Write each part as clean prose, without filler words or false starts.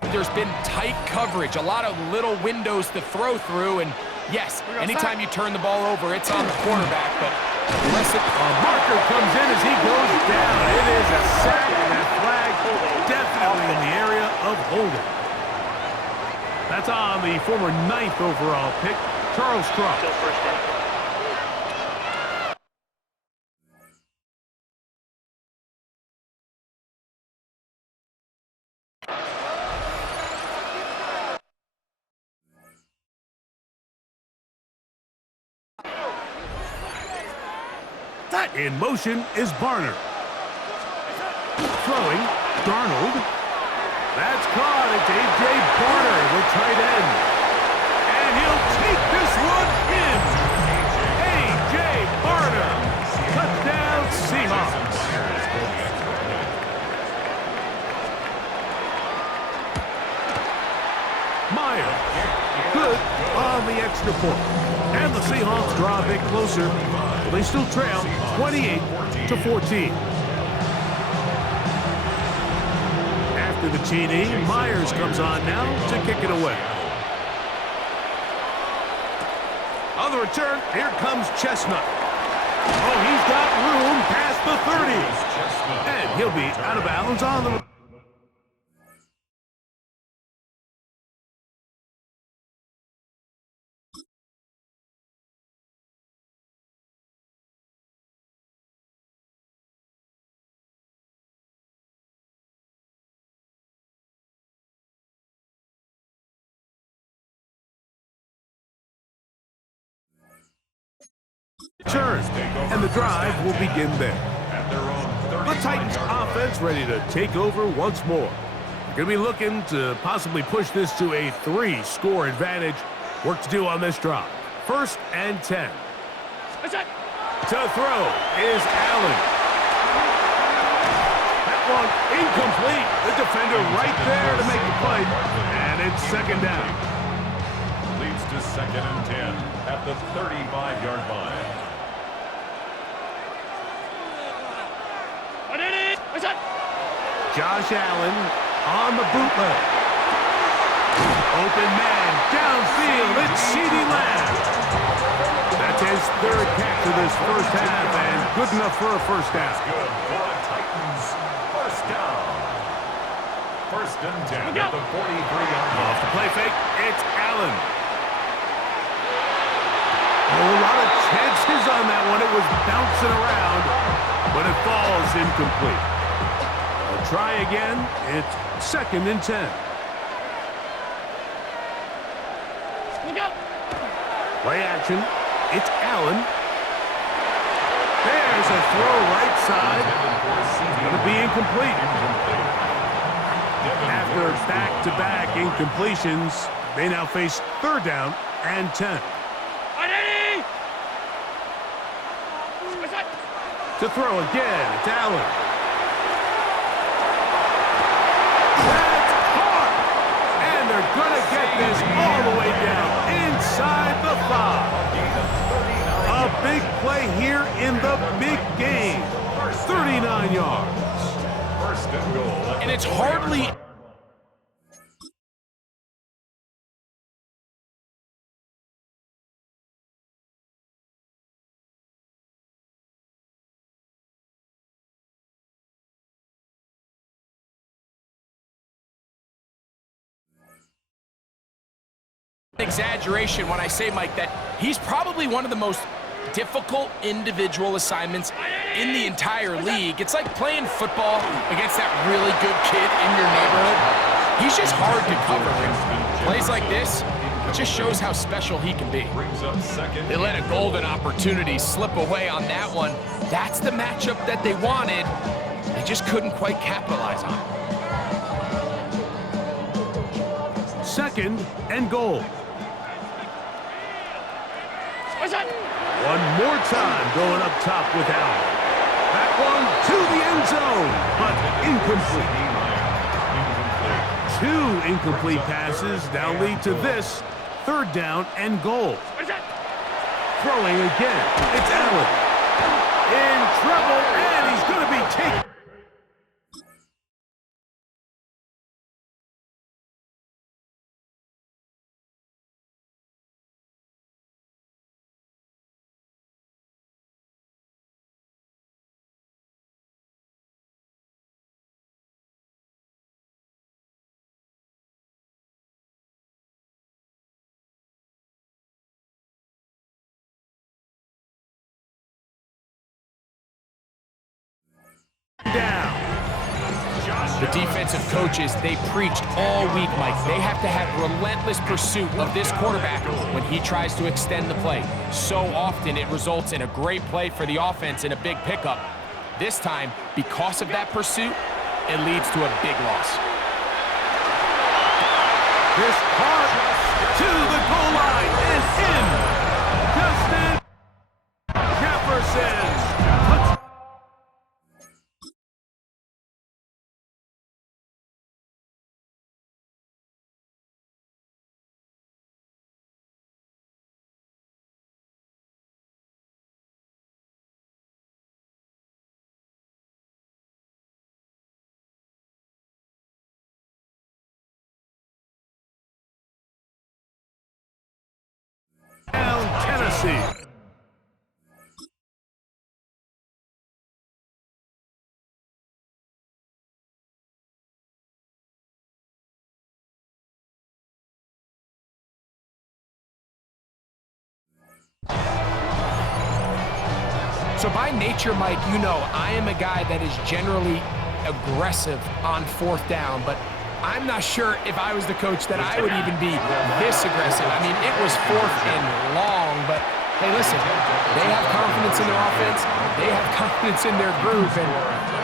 There's been tight coverage, a lot of little windows to throw through, and yes, anytime you turn the ball over, it's on the quarterback, but a marker comes in as he goes down. It is a sack, and that flag definitely in the area of holding. That's on the former 9th overall pick, Charles Cross. In motion is Barner. Throwing, Darnold. That's caught. It's A.J. Barner, the tight end. And he'll take this one in. A.J. Barner. Touchdown, Seahawks. Meyer. Good on the extra point. And the Seahawks draw a bit closer. They still trail 28-14. After the TD, Myers comes on now to kick it away. On the return, here comes Chestnut. Oh, he's got room past the 30. And he'll be out of bounds on the... Turn, and the drive will begin there. The Titans offense ready to take over once more. They're going to be looking to possibly push this to a 3-score advantage. Work to do on this drive. 1st and 10. To throw is Allen. That one incomplete. The defender right there to make the play. And it's 2nd down. Leads to 2nd and 10 at the 35-yard line. Josh Allen on the bootleg. Open man, downfield, it's CeeDee Lamb. That's his 3rd catch of this first half, and good enough for a first down. Good for a Titans first down. 1st and 10 at the 43-yard line. Off the play fake, it's Allen. Oh, a lot of chances on that one. It was bouncing around, but it falls incomplete. Try again. It's 2nd and 10. Play action. It's Allen. There's a throw right side. It's going to be incomplete. After back-to-back incompletions, they now face 3rd down and 10. To throw again, it's Allen. They're going to get this all the way down inside the 5. A big play here in the big game. 39 yards. 1st and goal. and it's hardly... exaggeration when I say, Mike, that he's probably one of the most difficult individual assignments in the entire league. It's like playing football against that really good kid in your neighborhood. He's just hard to cover. Plays like this, it just shows how special he can be. They let a golden opportunity slip away on that one. That's the matchup that they wanted. They just couldn't quite capitalize on it. 2nd and goal. One more time going up top with Allen. That one to the end zone, but incomplete. 2 incomplete passes now lead to this 3rd down and goal. Throwing again, it's Allen. In trouble, and he's going to be taken. The defensive coaches, they preached all week, Mike. They have to have relentless pursuit of this quarterback when he tries to extend the play. So often it results in a great play for the offense and a big pickup. This time, because of that pursuit, it leads to a big loss. This caught to the goal line and in. Justin Jefferson. Down Tennessee. So by nature, Mike, you know I am a guy that is generally aggressive on fourth down, but I'm not sure if I was the coach that I would even be this aggressive. I mean, it was fourth and long, but hey, listen, they have confidence in their offense. They have confidence in their group, and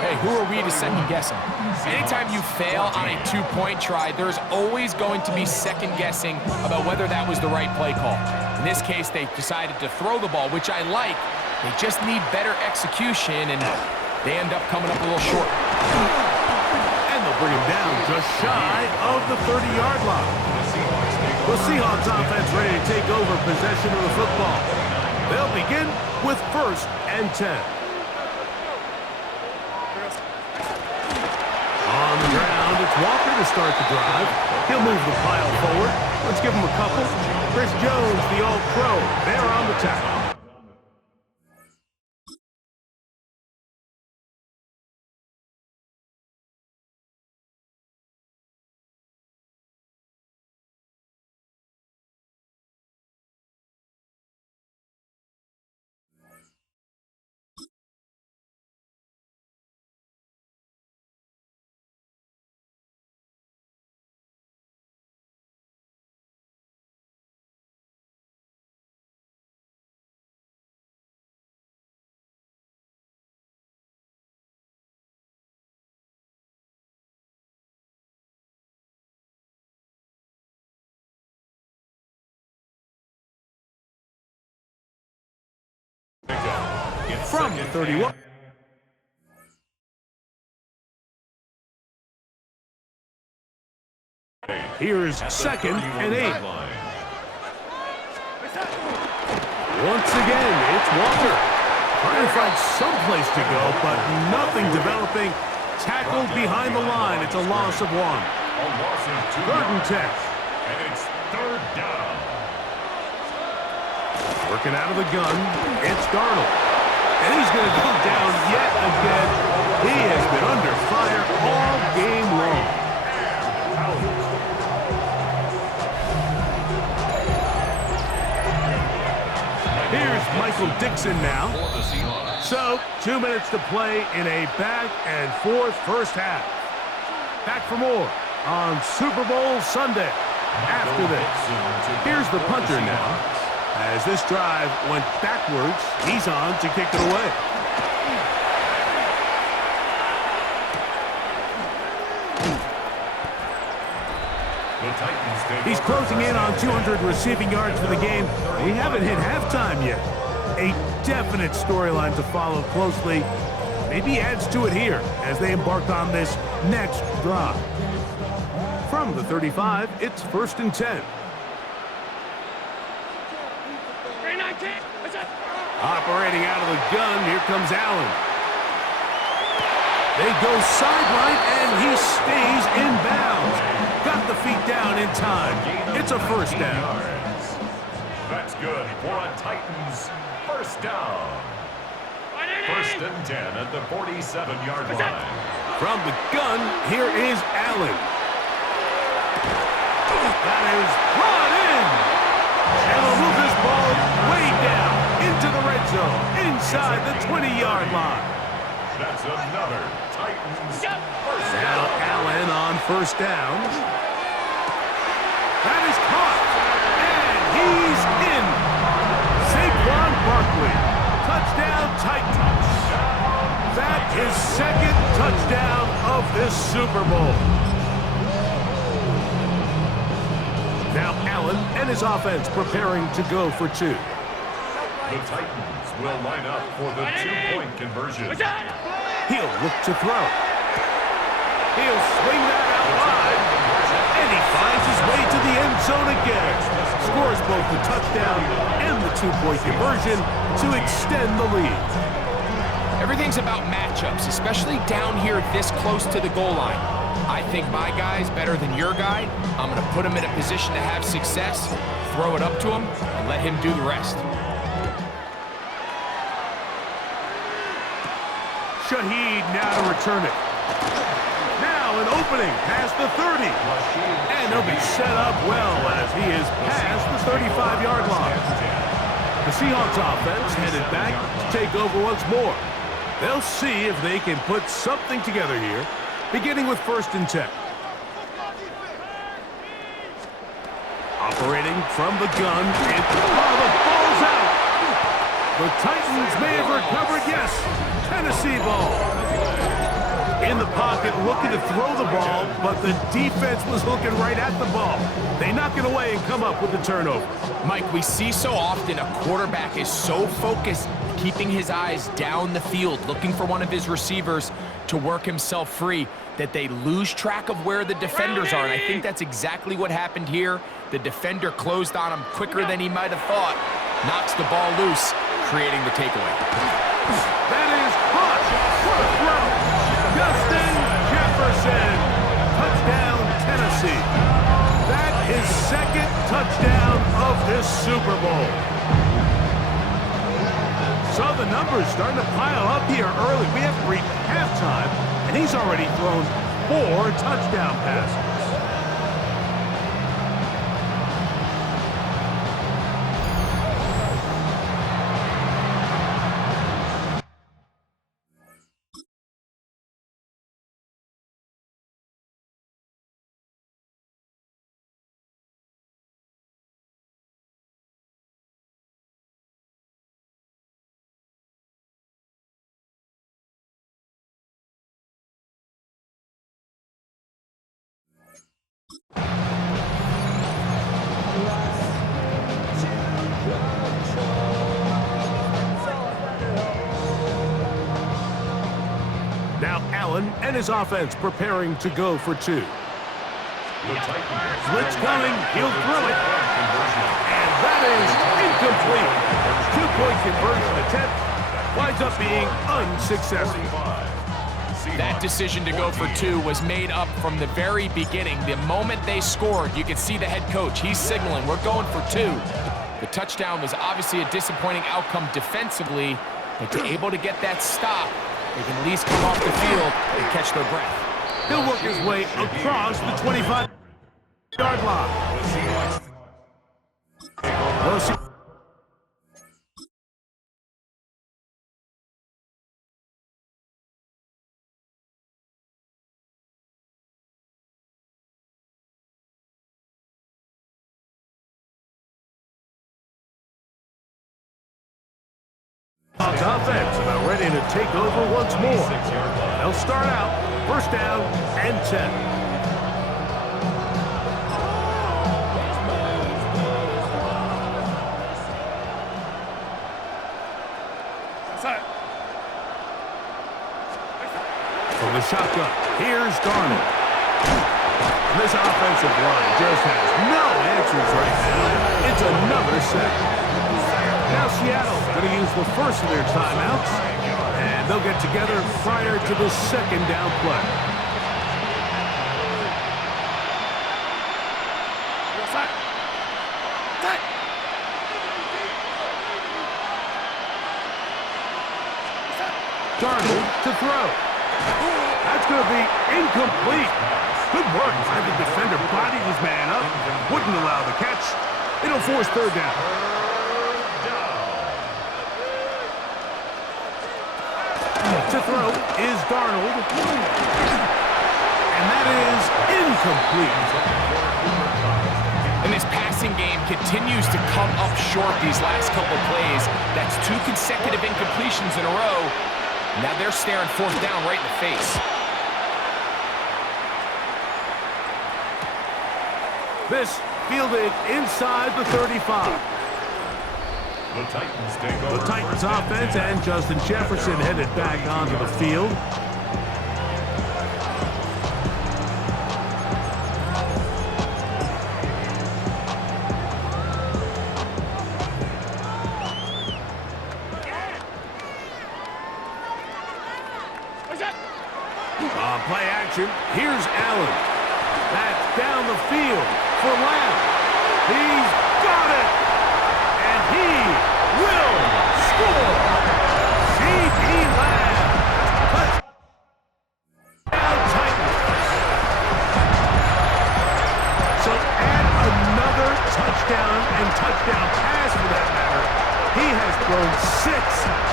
hey, who are we to second guess them? Anytime you fail on a two-point try, there's always going to be second guessing about whether that was the right play call. In this case, they decided to throw the ball, which I like. They just need better execution, and they end up coming up a little short. And they'll bring him down just shy of the 30-yard line. The Seahawks offense ready to take over possession of the football. They'll begin with 1st and 10. On the ground, it's Walker to start the drive. He'll move the pile forward. Let's give him a couple. Chris Jones, the All-Pro, there on the tackle. From the 31. Here's 2nd and 8. Once again, it's Walker. Trying to find some place to go, but nothing developing. Tackled behind the line. It's a loss of 1. 3rd and 10. And it's 3rd down. Working out of the gun, it's Darnold. And he's going to go down yet again. He has been under fire all game long. Here's Michael Dixon now. So, 2 minutes to play in a back-and-forth first half. Back for more on Super Bowl Sunday. After this, here's the punter now. As this drive went backwards, he's on to kick it away. He's closing in on 200 receiving yards for the game. We haven't hit halftime yet. A definite storyline to follow closely. Maybe adds to it here as they embark on this next drive. From the 35, it's 1st and 10. Operating out of the gun, here comes Allen. They go sideline, and he stays in bounds. Got the feet down in time. It's a 1st down. That's good for a Titans 1st down. 1st and 10 at the 47-yard line. From the gun, here is Allen. That is brought in. And they'll move this ball way down into the red zone, inside the 20-yard line. That's another Titans. Now Allen on first down. That is caught. And he's in. Saquon Barkley. Touchdown Titans. That is second touchdown of this Super Bowl. Now Allen and his offense preparing to go for two. The Titans will line up for the two-point conversion. He'll look to throw. He'll swing that out wide. And he finds his way to the end zone again. Scores both the touchdown and the two-point conversion to extend the lead. Everything's about matchups, especially down here this close to the goal line. I think my guy's better than your guy. I'm going to put him in a position to have success, throw it up to him, and let him do the rest. Shaheed now to return it. Now an opening past the 30. And he'll be set up well as he is past the 35-yard line. The Seahawks offense headed back to take over once more. They'll see if they can put something together here, beginning with 1st and 10. Operating from the gun. The ball's out. The Titans may have recovered, yes. Tennessee ball. In the pocket, looking to throw the ball, but the defense was looking right at the ball. They knock it away and come up with the turnover. Mike, we see so often a quarterback is so focused, keeping his eyes down the field, looking for one of his receivers to work himself free, that they lose track of where the defenders are, and I think that's exactly what happened here. The defender closed on him quicker than he might have thought, knocks the ball loose, creating the takeaway. That is caught. What a throw. Justin Jefferson. Touchdown, Tennessee. That is second touchdown of this Super Bowl. So the numbers starting to pile up here early. We haven't reached halftime, and he's already thrown 4 touchdown passes. Now Allen and his offense preparing to go for two. Blitz coming, he'll throw it. And that is incomplete. Two-point conversion attempt winds up being unsuccessful. That decision to go for two was made up from the very beginning. The moment they scored, you could see the head coach. He's signaling, we're going for two. The touchdown was obviously a disappointing outcome defensively, but to able to get that stop, they can at least come off the field and catch their breath. He'll work his way across the 25-yard line. We'll see. Offense about ready to take over once more. They'll start out 1st down and 10. From the shotgun, here's Darnold. This offensive line just has no answers right now. It's another sack. Now Seattle going to use the first of their timeouts, and they'll get together prior to the 2nd down play. Darnold to throw. That's going to be incomplete. Good work by the defender. Bodied his man up. Wouldn't allow the catch. It'll force 3rd down. To throw is Darnold. And that is incomplete. And this passing game continues to come up short these last couple plays. That's 2 consecutive incompletions in a row. Now they're staring 4th down right in the face. This fielded inside the 35. The Titans take over. The Titans offense and Justin Jefferson headed back onto the field. On play action, here's Allen. That's down the field for Lamb. He's got it! And he will score! C.D. Lamb. Touchdown Titans. So add another touchdown and touchdown pass for that matter. He has thrown 6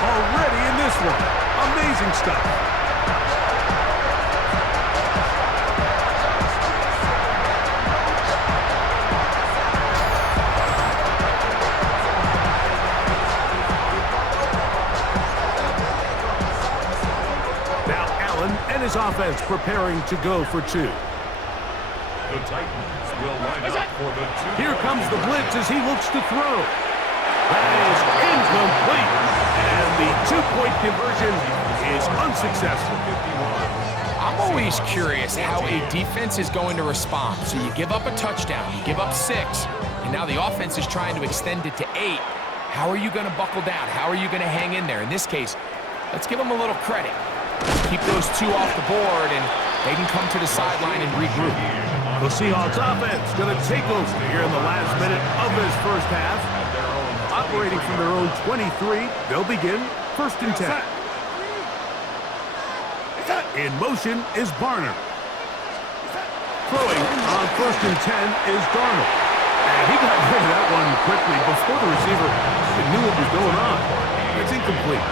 already in this one. Amazing stuff. And his offense preparing to go for 2. The Titans will line up for the 2. Here comes the blitz as he looks to throw. That is incomplete. And the 2-point conversion is unsuccessful. I'm always curious how a defense is going to respond. So you give up a touchdown, you give up 6, and now the offense is trying to extend it to 8. How are you going to buckle down? How are you going to hang in there? In this case, let's give them a little credit. Keep those 2 off the board, and they can come to the sideline and regroup. The Seahawks offense going to take over here in the last minute of this first half. Operating from their own 23, they'll begin 1st and 10. In motion is Barner. Throwing on 1st and 10 is Darnold. And he got rid of that one quickly before the receiver knew what was going on. It's incomplete.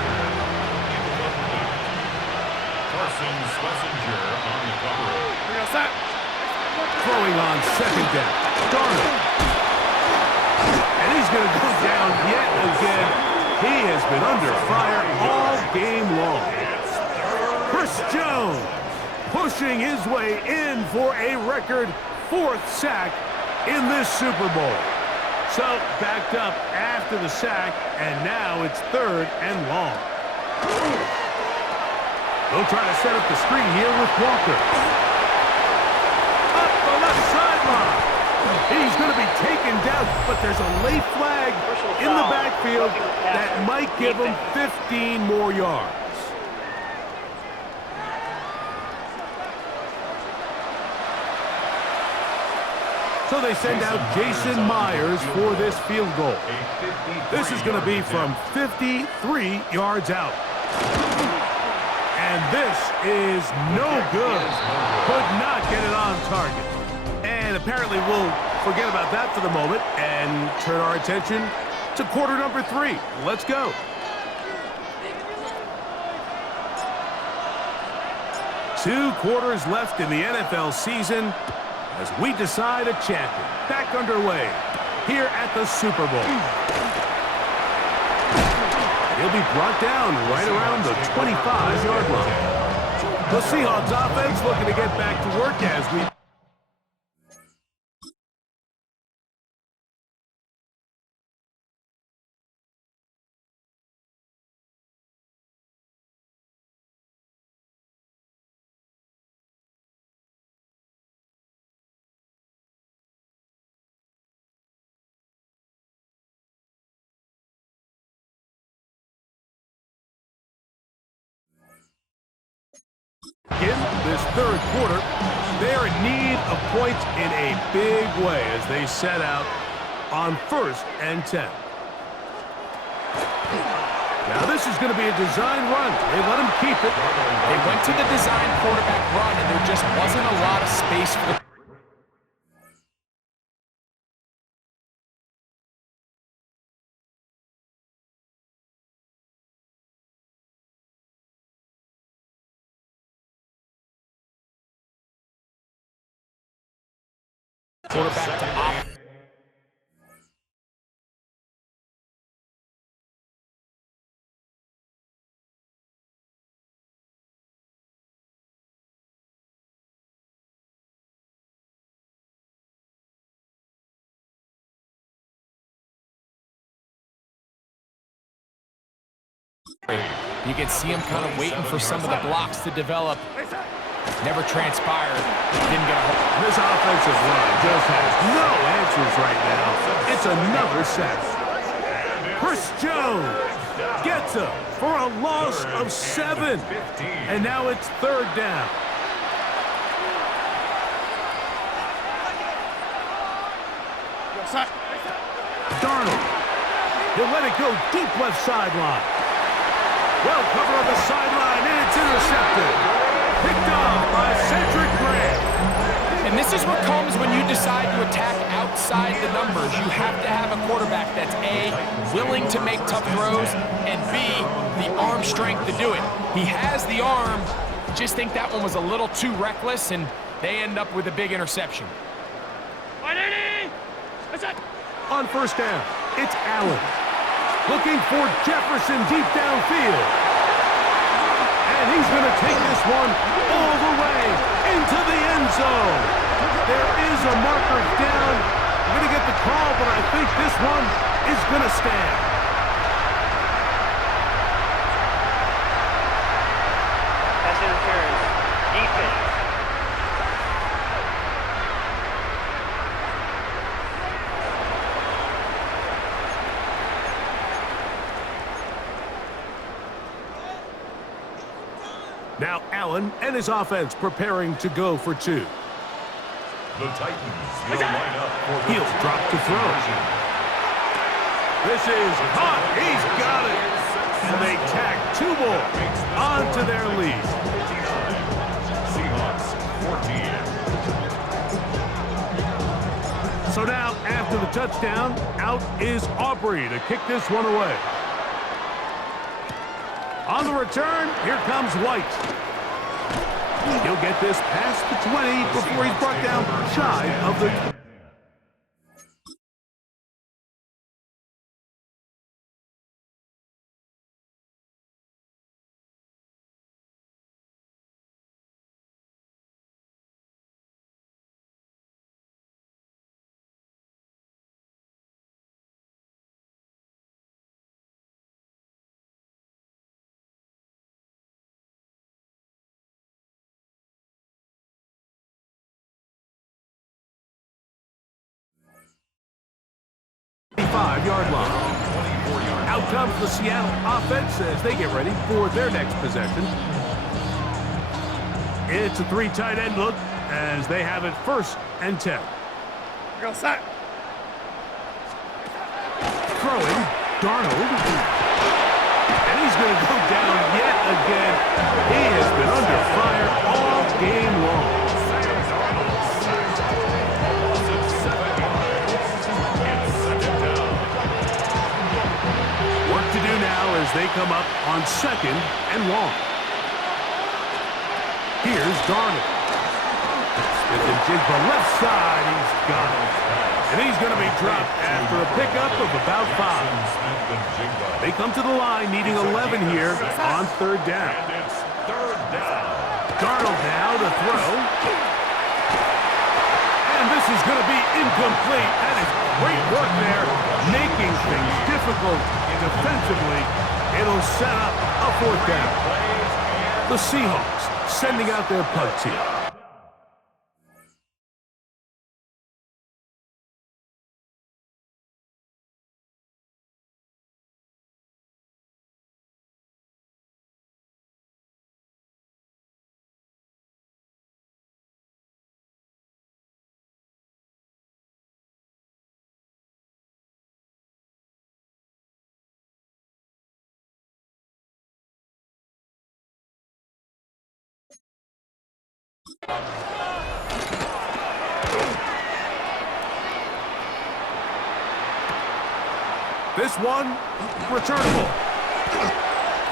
Throwing on 2nd down. Darnold. And he's going to go down yet again. He has been under fire all game long. Chris Jones pushing his way in for a record 4th sack in this Super Bowl. So backed up after the sack, and now it's 3rd and long. They'll try to set up the screen here with Walker. Up the left sideline. He's going to be taken down, but there's a late flag in the backfield that might give him 15 more yards. So they send out Jason Myers for this field goal. This is going to be from 53 yards out. And this is no good. Could not get it on target. And apparently we'll forget about that for the moment and turn our attention to quarter number 3. Let's go. Two quarters left in the NFL season as we decide a champion. Back underway here at the Super Bowl. He'll be brought down right around the 25-yard line. The Seahawks offense looking to get back to work as we in this third quarter. They're in need of points in a big way as they set out on 1st and 10. Now this is going to be a design run. They let him keep it. They went to the design quarterback run, and there just wasn't a lot of space for the Quarterback to opt. You can see him kind of waiting for some of the blocks to develop. Never transpired. Didn't get a hold. This offensive line just has no answers right now. It's another sack. Chris Jones gets him for a loss of 7. And now it's 3rd down. Darnold. He'll let it go deep left sideline. Well covered on the sideline, and it's intercepted. Picked off by Cedric Grant. And this is what comes when you decide to attack outside the numbers. You have to have a quarterback that's A, willing to make tough throws, and B, the arm strength to do it. He has the arm. Just think that one was a little too reckless, and they end up with a big interception. On 1st down, it's Allen. Looking for Jefferson deep downfield. And he's going to take this one all the way into the end zone. There is a marker down. I'm going to get the call, but I think this one is going to stand. Pass interference. Defense. Now Allen and his offense preparing to go for 2. The Titans will line up for the He'll drop to throw. This is hot. He's got it. And they tack 2 more onto their lead. Seahawks 14. So now, after the touchdown, out is Aubrey to kick this one away. On the return, here comes White. He'll get this past the 20 before he's brought down shy of the... Yard line. Out comes the Seattle offense as they get ready for their next possession. It's a 3 tight end look as they have it 1st and 10. Go sack. Throwing, Darnold. And he's going to go down yet again. He has been under fire all game long. As they come up on 2nd and long. Here's Darnold. Smith-N-Jigba left side. He's got it. And he's going to be dropped after a pickup of about 5. They come to the line needing 11 here on 3rd down. And it's 3rd down. Darnold now to throw. And this is going to be incomplete. That is great work there, making things difficult defensively. It'll set up a 4th down. The Seahawks sending out their punt team. This one, returnable.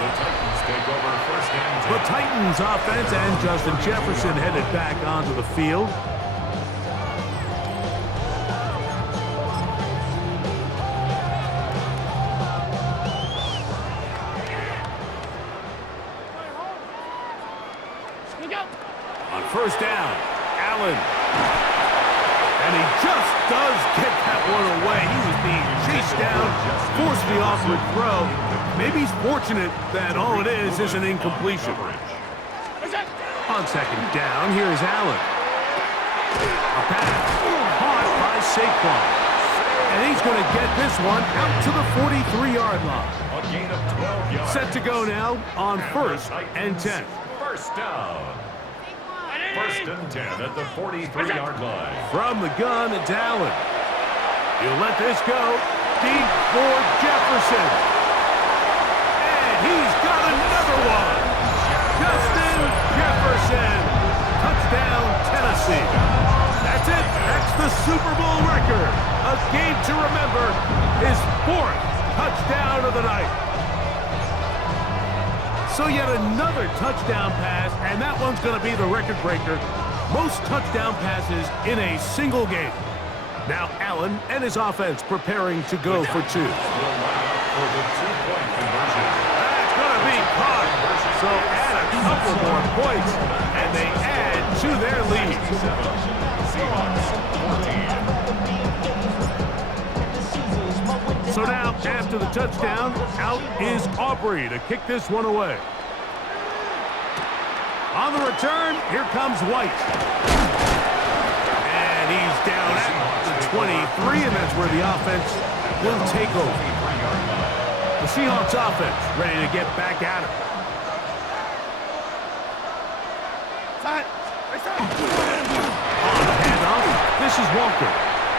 The Titans take over 1st and 10. The Titans offense and Justin Jefferson headed back onto the field. first down. Allen. And he just does get that one away. He was being chased down, forced the awkward throw. Maybe he's fortunate that all it is an incompletion. On second down, here is Allen. A pass. Caught by Saquon. And he's going to get this one out to the 43-yard line. A gain of 12 yards. Set to go now on first and 10. First down. First and 10 at the 43-yard line. From the gun, it's Allen. He'll let this go. Deep for Jefferson. And he's got another one. Justin Jefferson. Touchdown, Tennessee. That's it. That's the Super Bowl record. A game to remember. His 4th touchdown of the night. So yet another touchdown pass, and that one's going to be the record breaker. Most touchdown passes in a single game. Now Allen and his offense preparing to go for 2. For the two-point conversion. That's going to be caught. So add a couple more points, and they add to their lead. Seahawks 14. So now, after the touchdown, out is Aubrey to kick this one away. On the return, here comes White. And he's down at the 23, and that's where the offense will take over. The Seahawks offense ready to get back at it. On the handoff, this is Walker.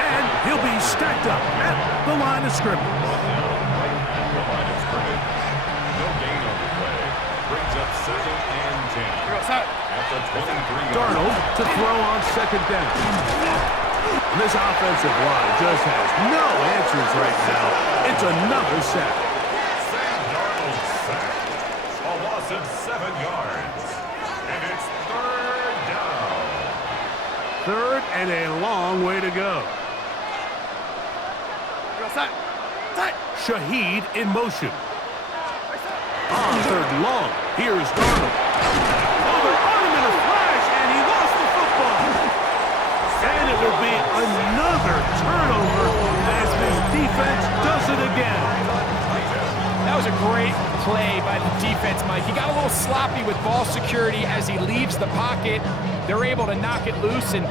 And he'll be stacked up at the line of scrimmage. The line of scrimmage. No gain on the play. Brings up second and 10. At the 23. Darnold to throw on second down. And this offensive line just has no answers right now. It's another sack. Sam Darnold sacked. A loss of 7 yards. And it's third down. Third and a long way to go. Shaheed in motion. On third and long, here's Darnold. Oh, they're on him in a flash, and he lost the football. And it will be another turnover as this defense does it again. That was a great play by the defense, Mike. He got a little sloppy with ball security as he leaves the pocket. They're able to knock it loose and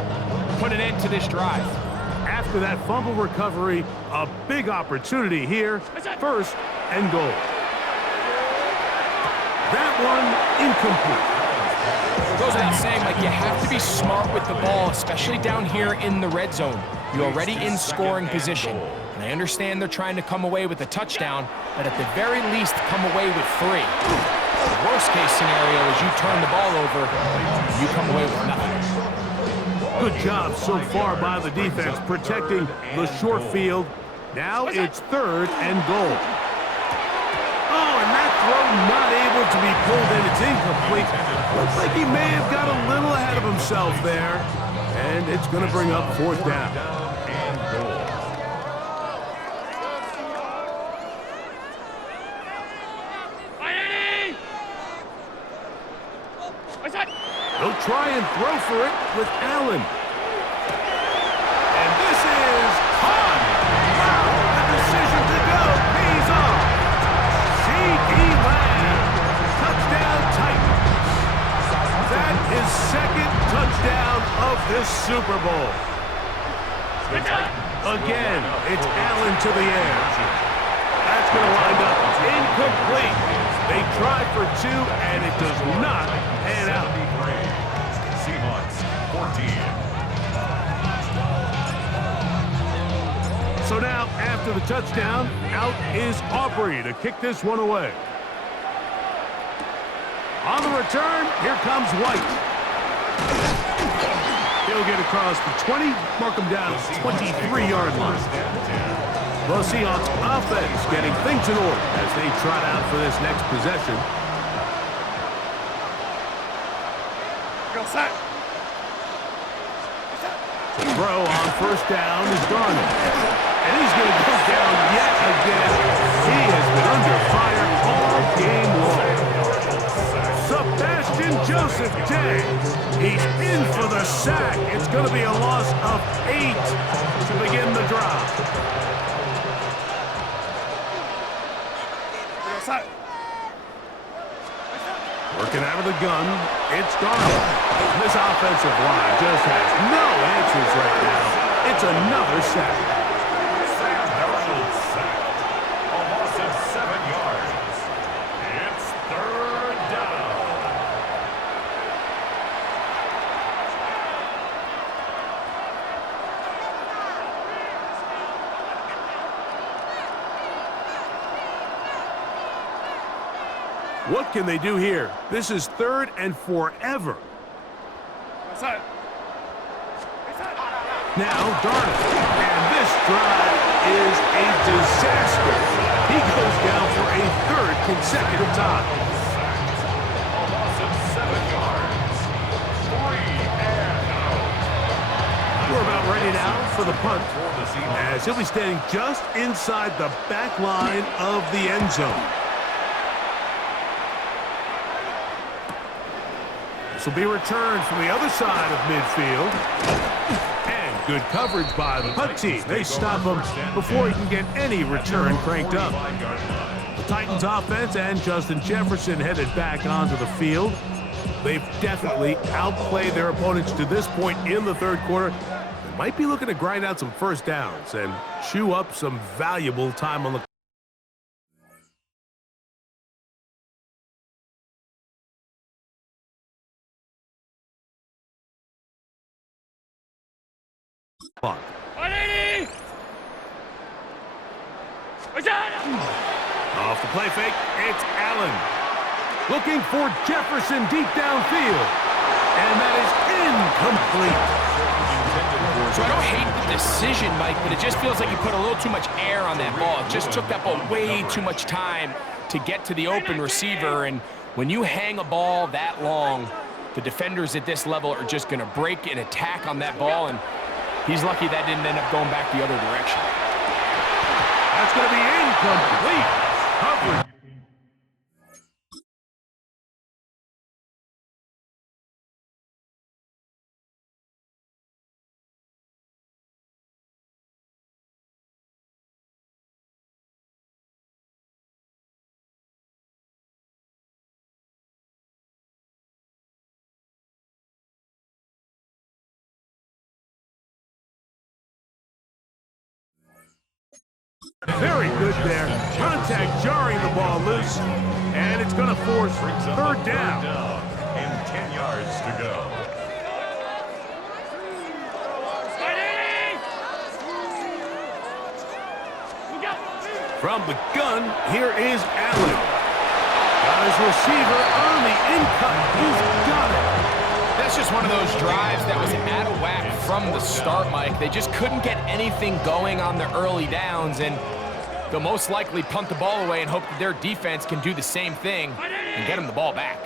put an end to this drive. After that fumble recovery, a big opportunity here. First and goal. That one incomplete. It goes without saying, like, you have to be smart with the ball, especially down here in the red zone. You're already in scoring position. And I understand they're trying to come away with a touchdown, but at the very least, come away with 3. The worst case scenario is you turn the ball over, and you come away with nothing. Good job so far by the defense protecting the short field. Now it's third and goal. Oh, and that throw not able to be pulled in. It's incomplete. Looks like he may have got a little ahead of himself there. And it's going to bring up fourth down. He'll try and throw for it with Allen. And this is caught. Wow, the decision to go pays off. C.D. Lamb, touchdown Titans. That is second touchdown of this Super Bowl. Again, it's Allen to the air. That's going to wind up incomplete. They try for 2, and it does not pan out. Seahawks 14. So now, after the touchdown, out is Aubrey to kick this one away. On the return, here comes White. He'll get across the 20, mark him down at the 23-yard line. The Seahawks offense getting things in order as they trot out for this next possession. The throw on first down is Darnold. And he's going to go down yet again. He has been under fire all game long. Sebastian Joseph explosive day. He's in for the sack. It's going to be a loss of 8 to begin the drive. Working out of the gun, it's Darnold. This offensive line just has no answers right now. It's another sack. Sam Darnold sacked. A loss of 7 yards. It's 3rd down. What can they do here? This is 3rd and forever. Now Darnold, and this drive is a disaster. He goes down for a 3rd consecutive time. A loss of 7 yards. 3 and out. We're about ready now for the punt, For the Seahawks. as he'll be standing just inside the back line of the end zone. This will be returned from the other side of midfield. And good coverage by the punt team. They stop him before he can get any return cranked up. The Titans offense and Justin Jefferson headed back onto the field. They've definitely outplayed their opponents to this point in the 3rd quarter. They might be looking to grind out some first downs and chew up some valuable time on the clock. 180! Off the play fake, it's Allen. Looking for Jefferson deep downfield. And that is incomplete. So I don't hate the decision, Mike, but it just feels like you put a little too much air on that ball. It just took that ball way too much time to get to the open receiver. And when you hang a ball that long, the defenders at this level are just going to break and attack on that ball. And he's lucky that didn't end up going back the other direction. That's going to be incomplete. Coverage. Very good there. Contact jarring the ball loose. And it's going to force Brings up a 3rd down. and 10 yards to go. From the gun, here is Allen. Got his receiver on the in-cut. He's got it. That's just one of those drives that was out of whack from the start, Mike. They just couldn't get anything going on the early downs, and they'll most likely punt the ball away and hope that their defense can do the same thing and get them the ball back.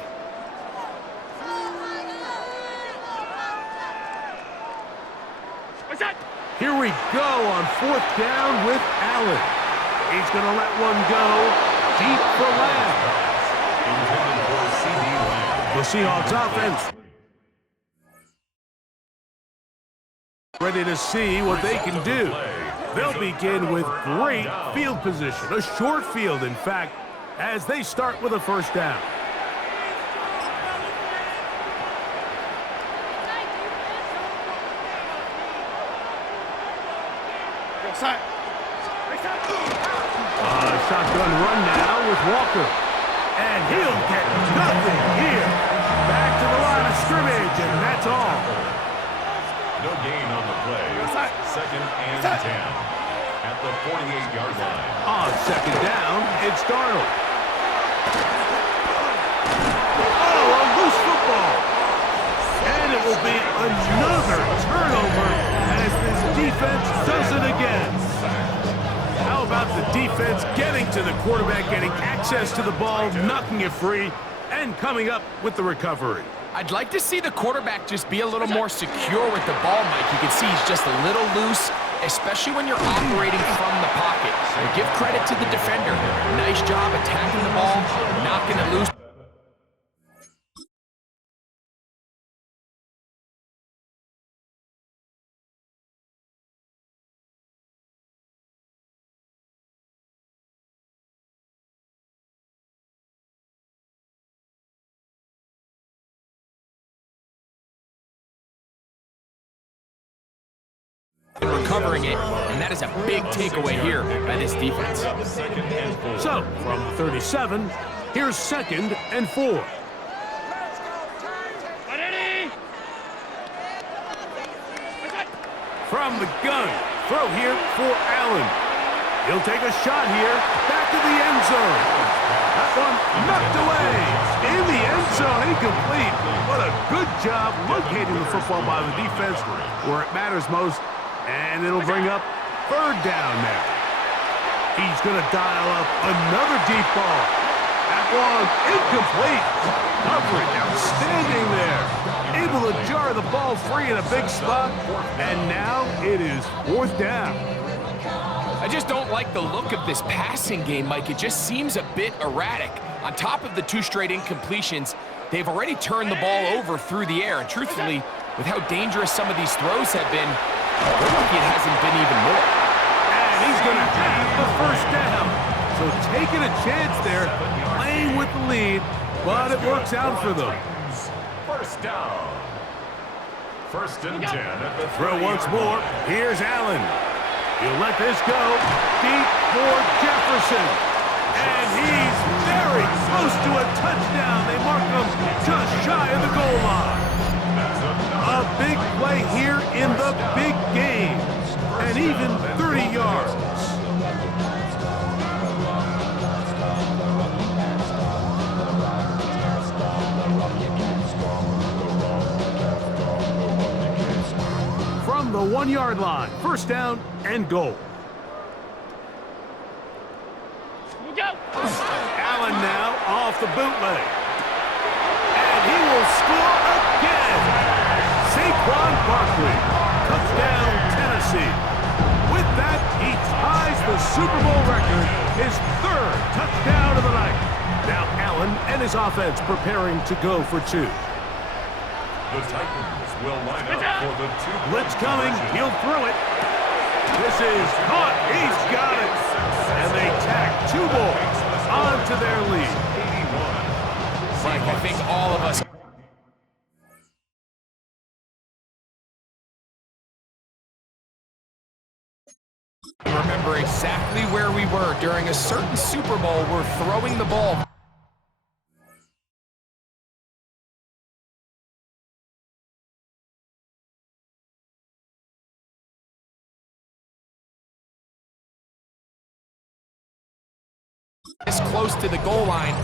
Here we go on 4th down with Allen. He's going to let one go deep for Lamb. Intended for CD Lamb. The Seahawks offense ready to see what they can do. They'll begin with great field position, a short field, in fact, as they start with a 1st down. Shotgun run now with Walker. And he'll get nothing here. Back to the line of scrimmage, and that's all. No gain on the play. 2nd and 10 at the 48-yard line. On 2nd down, it's Darnold. Oh, a loose football. And it will be another turnover as this defense does it again. How about the defense getting to the quarterback, getting access to the ball, knocking it free, and coming up with the recovery? I'd like to see the quarterback just be a little more secure with the ball, Mike. You can see he's just a little loose, especially when you're operating from the pocket. But give credit to the defender. Nice job attacking the ball, knocking it loose. and recovering it, and that is a big takeaway here by this defense. So, from 37, here's 2nd and 4. From the gun, throw here for Allen. He'll take a shot here, back to the end zone. That one knocked away. In the end zone, incomplete. What a good job locating the football by the defense where it matters most. And it'll bring up 3rd down now. He's going to dial up another deep ball. That one incomplete. Coverage outstanding there. Able to jar the ball free in a big spot. And now it is 4th down. I just don't like the look of this passing game, Mike. It just seems a bit erratic. On top of the 2 straight incompletions, they've already turned the ball over through the air. And truthfully, with how dangerous some of these throws have been, they're lucky it hasn't been even more. And he's going to have the 1st down. So taking a chance there, playing with the lead, but it works out for them. 1st down. 1st and 10 at the Throw once more. Here's Allen. He'll let this go. Deep for Jefferson. And he's very close to a touchdown. They mark him just shy of the goal line. A big play here in the big game. And even 30 yards. From the 1-yard line, 1st down and goal. Allen now off the bootleg. And he will score again. Saquon Barkley, touchdown Tennessee. With that, he ties the Super Bowl record, his 3rd touchdown of the night. Now Allen and his offense preparing to go for 2. The Titans will line up for the 2. Blitz coming, he'll throw it. This is caught, he's got it. And they tack 2 more onto their lead. Mike, I think all of us remember exactly where we were during a certain Super Bowl where throwing the ball this close to the goal line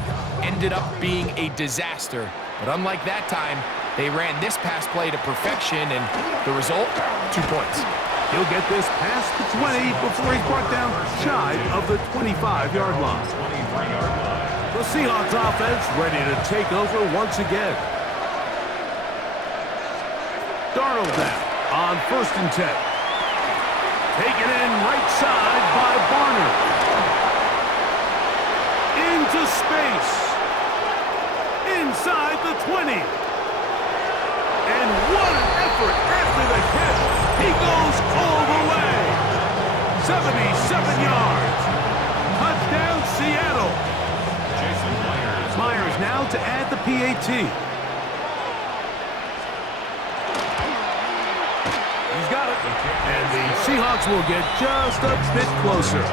ended up being a disaster. But unlike that time, they ran this pass play to perfection, and the result, 2 points. He'll get this past the 20 before he's brought down shy of the 25-yard line. The Seahawks offense ready to take over once again. Darnold down on 1st and 10. Taken in right side by Barner. Into space. Inside the 20. And what an effort after the catch. He goes all the way. 77 yards. Touchdown, Seattle. Myers now to add the PAT. He's got it. And the Seahawks will get just a bit closer.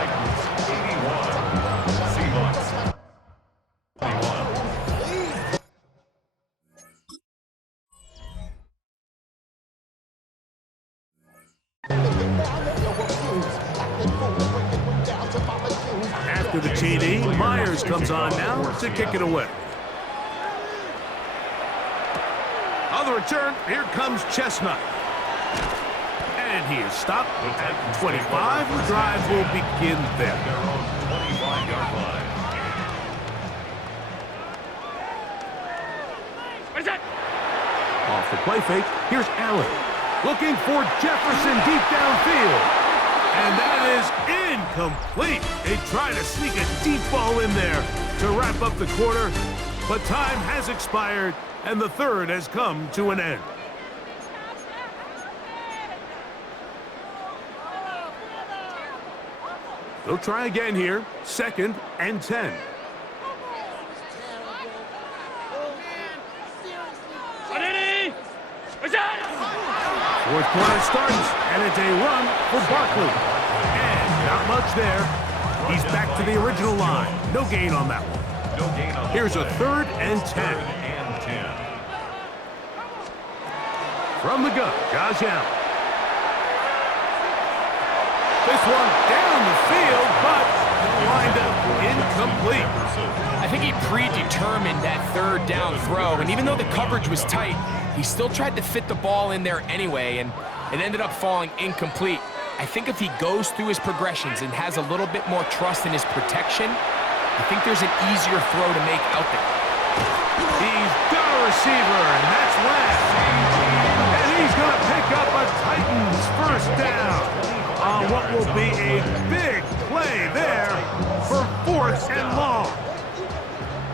After the TD, Myers comes on now to kick it away. On the return, here comes Chestnut. And he is stopped at 25. The drive will begin there. Their own 25-yard line. What is that? Off the play fake, here's Allen. Looking for Jefferson deep downfield. And that is incomplete. They try to sneak a deep ball in there to wrap up the quarter, but time has expired, and the 3rd has come to an end. They'll try again here, 2nd and 10. Fourth quarter starts, and it's a run for Barkley. And not much there. He's back to the original line. No gain on that one. No gain on Here's a 3rd and 10. Third and 10. From the gun, Josh Allen. This one down the field, but lined up incomplete. I think he predetermined that 3rd down throw, and even though the coverage was tight, he still tried to fit the ball in there anyway, and it ended up falling incomplete. I think if he goes through his progressions and has a little bit more trust in his protection, I think there's an easier throw to make out there. He's got a receiver, and that's last. And he's going to pick up a Titans first down on what will be a big play there for 4th and long.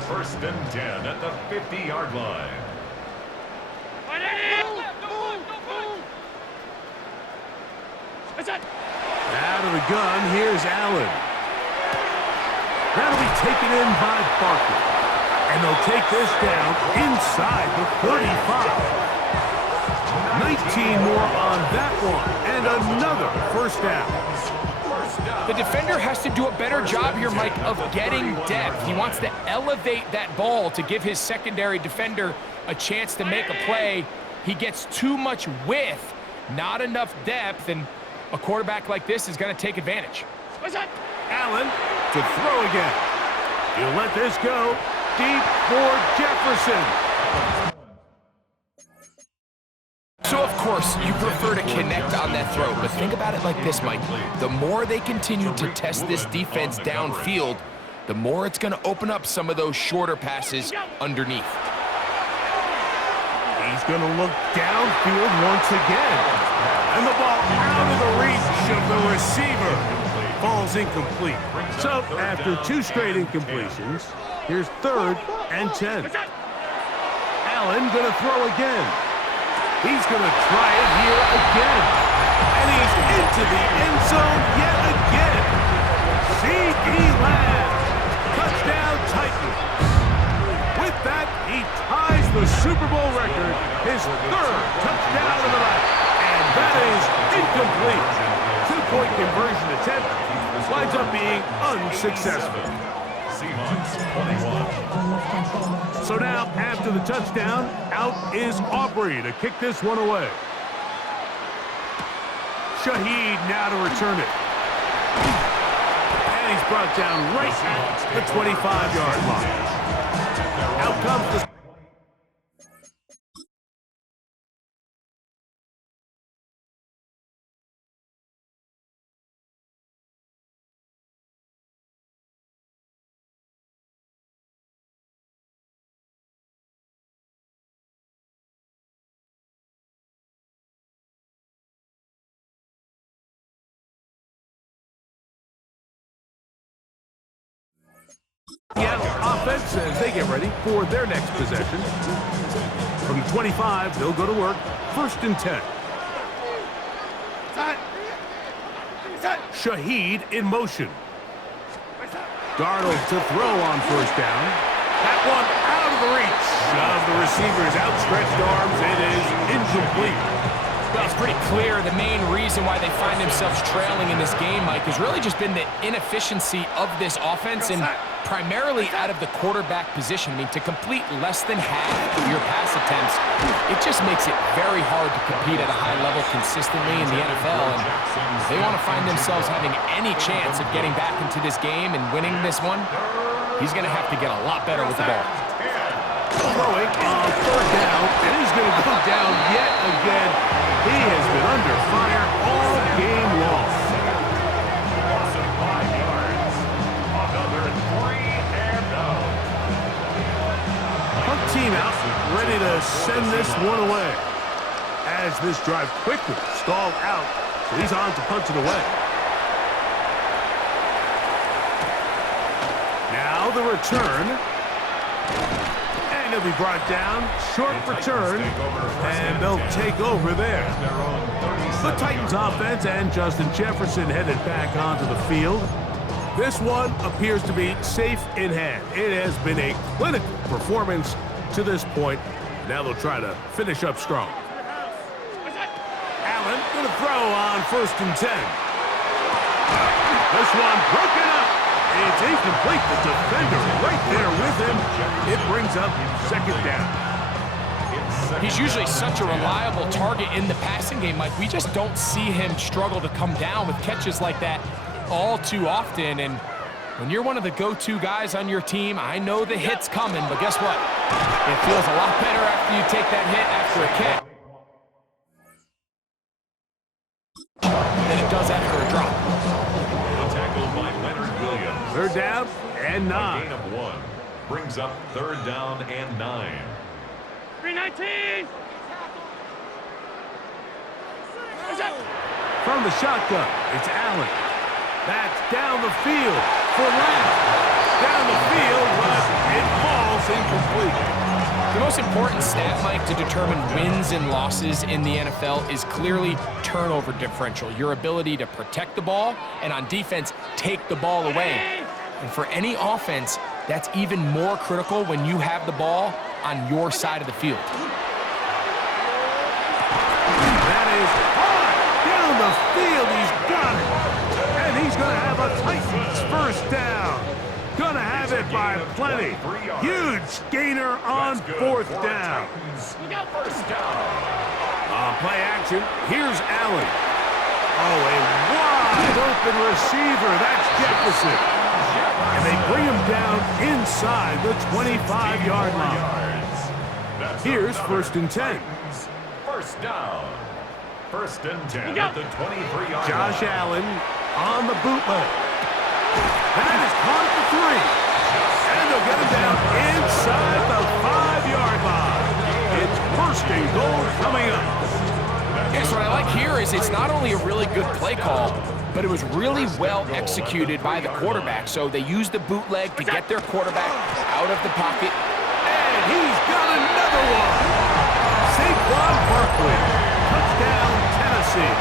First and 10 at the 50-yard line. Out of the gun, here's Allen. That'll be taken in by Barkley. And they'll take this down inside the 35. 19 more on that one, and another first down. The defender has to do a better job here, Mike, of getting depth. He wants to elevate that ball to give his secondary defender a chance to make a play. He gets too much width, not enough depth, and a quarterback like this is going to take advantage. Allen to throw again. He'll let this go deep for Jefferson. So, of course, you prefer to connect on that throw, but think about it like this, Mike. The more they continue to test this defense downfield, the more it's going to open up some of those shorter passes underneath. He's going to look downfield once again. And the ball out of the reach of the receiver. Falls incomplete. So, after 2 straight incompletions, here's 3rd and 10. Allen going to throw again. He's going to try it here again. And he's into the end zone yet again. C.D. Lamb. Touchdown Titans. With that, he ties the Super Bowl record, his 3rd touchdown of the night. And that is incomplete. 2-point conversion attempt winds up being unsuccessful. Seahawks 21. So now, after the touchdown, out is Aubrey to kick this one away. Shaheed now to return it. And he's brought down right at the 25-yard line. Out comes the... Seattle offense as they get ready for their next possession. From the 25, they'll go to work. 1st and 10. Shaheed in motion. Darnold to throw on 1st down. That one out of the reach of the receiver's outstretched arms. It is incomplete. It's pretty clear the main reason why they find themselves trailing in this game, Mike, has really just been the inefficiency of this offense and primarily out of the quarterback position. I mean, to complete less than half of your pass attempts, it just makes it very hard to compete at a high level consistently in the NFL. And they want to find themselves having any chance of getting back into this game and winning this one. He's going to have to get a lot better with the ball. Throwing on 3rd down, and he's going to go down yet again. He has been under fire all game long. 5 yards. Another 3 and out. Punt team out, ready to send this one away. As this drive quickly stalled out, so he's on to punt it away. Now the return. And he'll be brought down. Short return. And they'll take over there. The Titans offense and Justin Jefferson headed back onto the field. This one appears to be safe in hand. It has been a clinical performance to this point. Now they'll try to finish up strong. to throw on 1st and 10. This one broken up. It's incomplete. The defender right there with him. It brings up 2nd down. He's usually such a reliable target in the passing game, Mike. We just don't see him struggle to come down with catches like that all too often. And when you're one of the go-to guys on your team, I know the hit's coming, but guess what? It feels a lot better after you take that hit after a kick than it does after a drop. The tackle by Leonard Williams. 3rd down and 9. A gain of 1 brings up 3rd down and 9. 319. From the shotgun, it's Allen. That's down the field for Lamb. Down the field, but it falls incomplete. The most important stat, Mike, to determine wins and losses in the NFL is clearly turnover differential, your ability to protect the ball and on defense, take the ball away. And for any offense, that's even more critical when you have the ball on your side of the field. That is hard down the field. He's got it. And he's going to have a Titans 1st down. Going to have it by plenty. Huge gainer on 4th down. First down. On play action, here's Allen. Oh, a wide open receiver. That's Jefferson. And they bring him down inside the 25-yard line. Here's 1st and 10. First down. 1st and 10 at the 23-yard line. Josh Allen on the bootleg. That is caught for 3. And they'll get him down inside the 5-yard line. It's 1st and goal coming up. Yeah, so what I like here is it's not only a really good play call, but it was really well executed by the quarterback. So they used the bootleg to get their quarterback out of the pocket. And he's got another one. Saquon Barkley. Touchdown, Tennessee.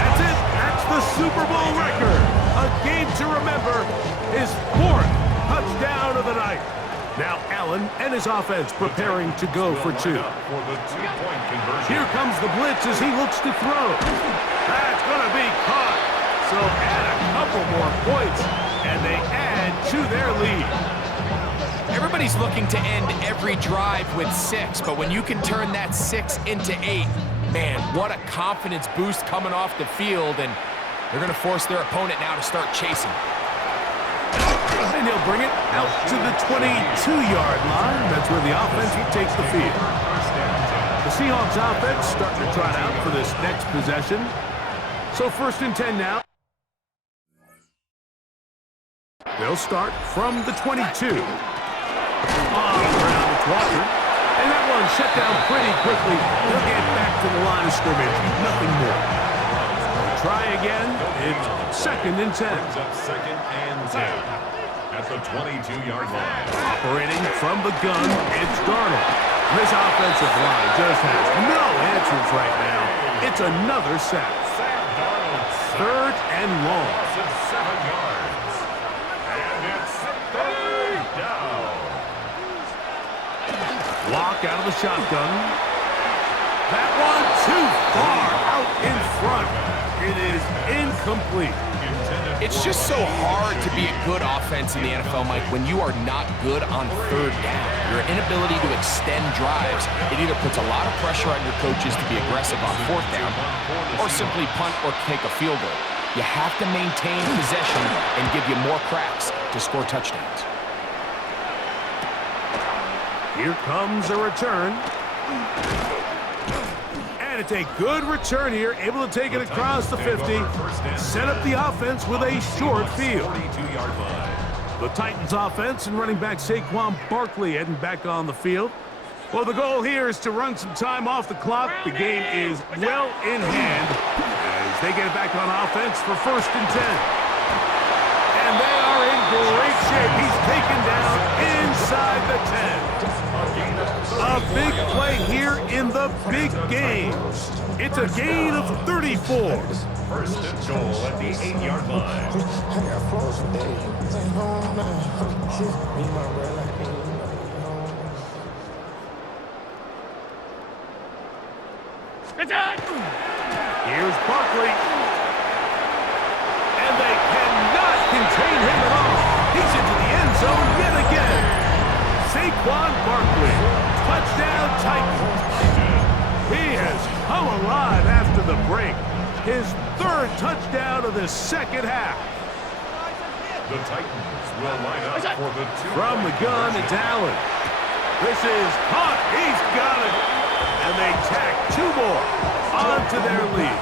That's it. That's the Super Bowl record. A game to remember. His 4th touchdown of the night. Now Allen and his offense preparing to go for 2. Here comes the blitz as he looks to throw. That's going to be caught. So add a couple more points, and they add to their lead. Everybody's looking to end every drive with 6, but when you can turn that 6 into 8, man, what a confidence boost coming off the field, and they're going to force their opponent now to start chasing. And he'll bring it out to the 22-yard line. That's where the offense will take the field. The Seahawks offense starting to trot out for this next possession. So 1st and 10 now. They'll start from the 22. On the ground, it's Walker. And that one shut down pretty quickly. He'll get back to the line of scrimmage. Nothing more. Try again. It's 2nd and 10. Up 2nd and 10 at the 22-yard line. Operating from the gun, it's Darnold. This offensive line just has no answers right now. It's another sack. 3rd and long. 7 yards. And it's 3rd down. Walk out of the shotgun. That one too far out in front. It is incomplete. It's just so hard to be a good offense in the NFL, Mike, when you are not good on 3rd down. Your inability to extend drives, it either puts a lot of pressure on your coaches to be aggressive on 4th down or simply punt or take a field goal. You have to maintain possession and give you more cracks to score touchdowns. Here comes a return. And it's a good return here, able to take it across the 50, set up the offense with a short field. The Titans offense and running back Saquon Barkley heading back on the field. Well, the goal here is to run some time off the clock. The game is well in hand as they get it back on offense for 1st and 10. And they are in great shape. He's taken down inside the 10. A big play here in the big game. It's a gain of 34. 1st and goal at the 8-yard line. Good time. Here's Barkley. And they cannot contain him at all. He's into the end zone yet again. Saquon Barkley. Touchdown Titans. He has come alive after the break. His third touchdown of the second half. The Titans will line up for the two. From the gun, it's Allen. This is caught. He's got it. And they tack two more onto their lead.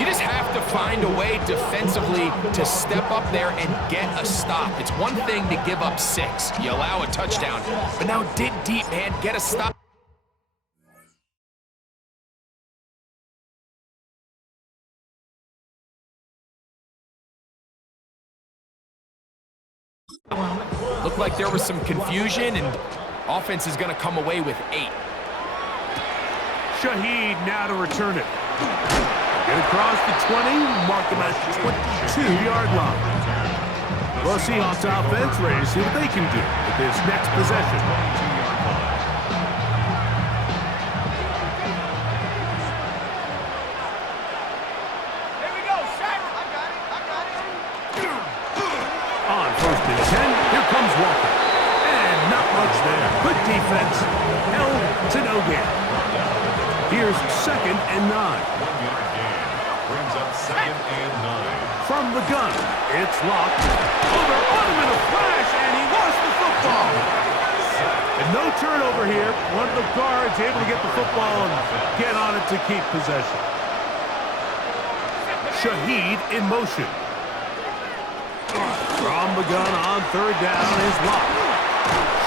You just have to find a way defensively to step up there and get a stop. It's one thing to give up 6. You allow a touchdown. But now dig deep, man. Get a stop. Looked like there was some confusion, and offense is going to come away with 8. Shaheed now to return it. Get across the 20, mark him at the 22-yard line. Well, Seahawks offense ready to see what they can do with this next possession. Here we go, Shaq. I got it. On 1st and 10, here comes Walker. And not much there. Good defense. Held to no gain. Here's 2nd and 9. 1-yard gain. Brings up 2nd and 9. From the gun, it's locked. Oh, they're on him in a flash, and he lost the football. And no turnover here. One of the guards able to get the football and get on it to keep possession. Shaheed in motion. From the gun on 3rd down is locked.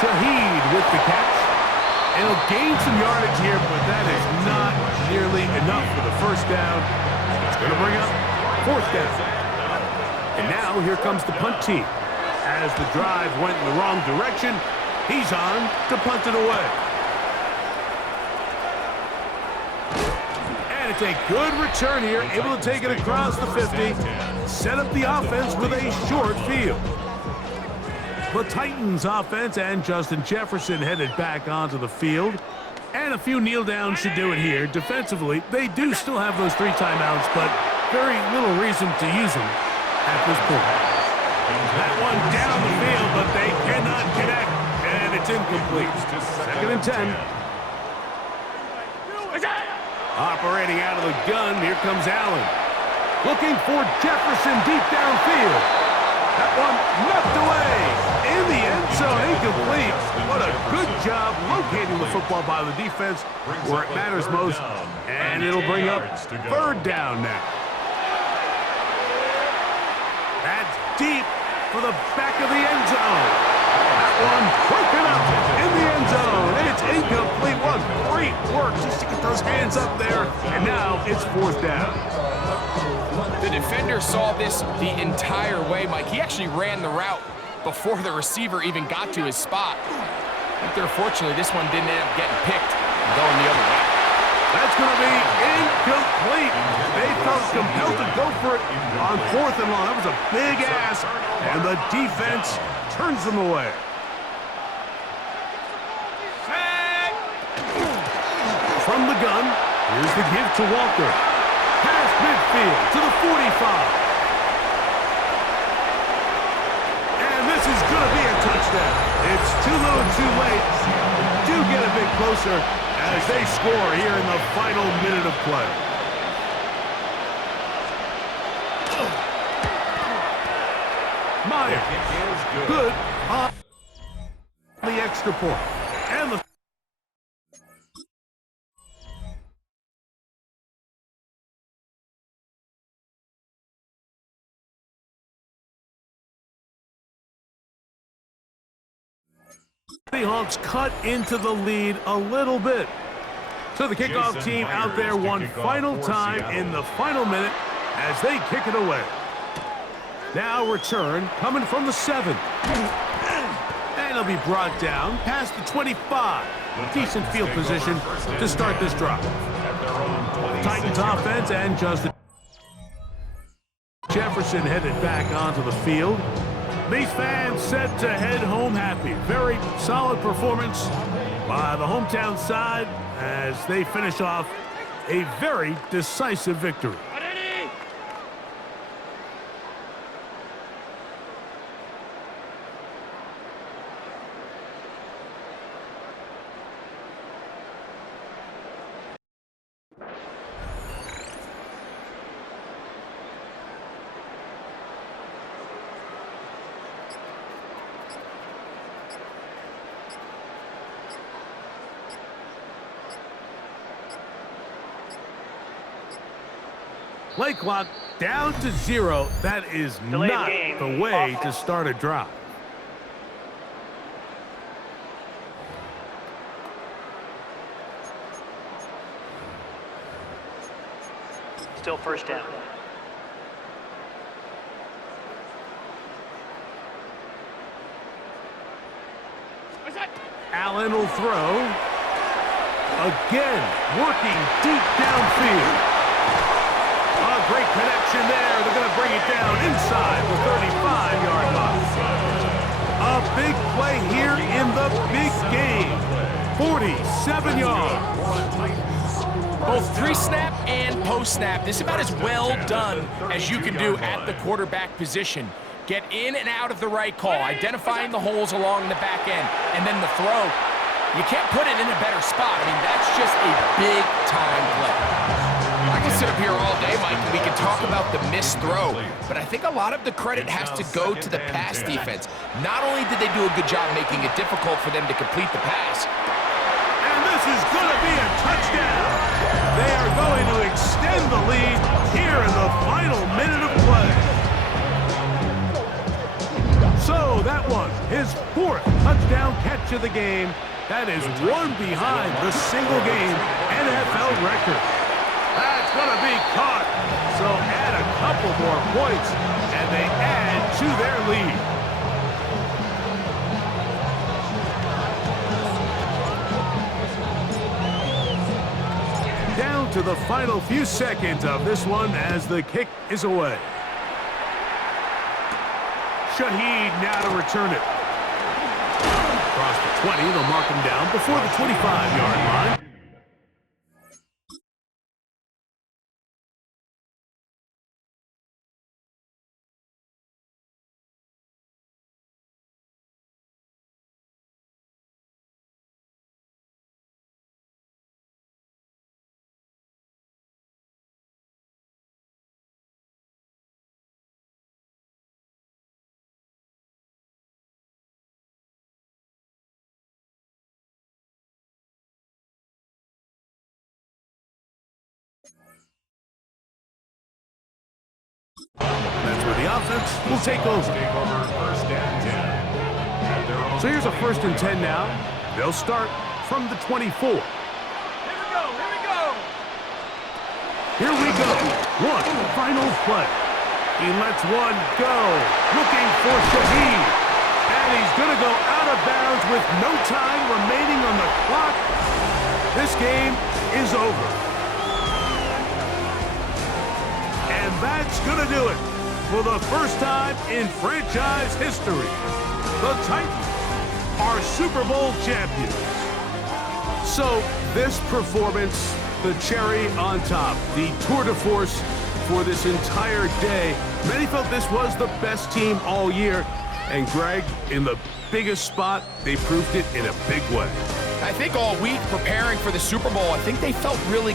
Shaheed with the catch. And he'll gain some yardage here, but that is not nearly enough for the 1st down. It's going to bring up 4th down. And now here comes the punt team. As the drive went in the wrong direction, he's on to punt it away. And it's a good return here, able to take it across the 50, set up the offense with a short field. The Titans offense and Justin Jefferson headed back onto the field. And a few kneel downs should do it here. Defensively, they do still have those 3 timeouts, but very little reason to use them at this point. That one down the field, but they cannot connect, and it's incomplete. 2nd and 10. Operating out of the gun, here comes Allen. Looking for Jefferson deep downfield. That one knocked away. In the end zone, incomplete. What a good job locating the football by the defense where it matters most. And it'll bring up 3rd down now. That's deep for the back of the end zone. That one broken up in the end zone. It's incomplete. What great work just to get those hands up there. And now it's 4th down. The defender saw this the entire way, Mike. He actually ran the route before the receiver even got to his spot. But unfortunately, this one didn't end up getting picked and going the other way. That's going to be incomplete. They felt compelled to go for it on 4th and long. That was a big ask, and the defense turns them away. From the gun, here's the give to Walker. Past midfield to the 45. And this is going to be a touchdown. It's too little too late. Do get a bit closer as they score here in the final minute of play. Meyer, good on the extra point. And the Hawks cut into the lead a little bit. So the kickoff team out there one final time in the final minute as they kick it away. Now return coming from the 7. And it'll be brought down past the 25. Decent field position to start this drive. Titans offense and Justin Jefferson headed back onto the field. These fans set to head home happy. Very solid performance by the hometown side as they finish off A very decisive victory. Play clock down to 0. That is not the way to start a drive. Still first down. Allen will throw. Again, working deep downfield. A great connection there. They're going to bring it down inside the 35-yard line. A big play here in the big game. 47 yards. Both pre-snap and post-snap. This is about as well done as you can do at the quarterback position. Get in and out of the right call, identifying the holes along the back end, and then the throw. You can't put it in a better spot. I mean, that's just a big-time play. I can sit up here all day, Mike, and we can talk about the missed throw, but I think a lot of the credit has to go to the pass defense. Not only did they do a good job making it difficult for them to complete the pass. And this is going to be a touchdown. They are going to extend the lead here in the final minute of play. So that was his 4th touchdown catch of the game. That is one behind the single-game NFL record. That's going to be caught. So add a couple more points, and they add to their lead. Down to the final few seconds of this one as the kick is away. Shaheed now to return it. Across the 20, they'll mark him down before the 25-yard line. That's where the offense will take over. So here's a 1st and 10 now. They'll start from the 24. Here we go. Here we go. One final play. He lets one go. Looking for Shaheed. And he's going to go out of bounds with no time remaining on the clock. This game is over. And that's going to do it. For the first time in franchise history, the Titans are Super Bowl champions. So this performance, the cherry on top, the tour de force for this entire day. Many felt this was the best team all year. And Greg, in the biggest spot, they proved it in a big way. I think all week preparing for the Super Bowl, I think they felt really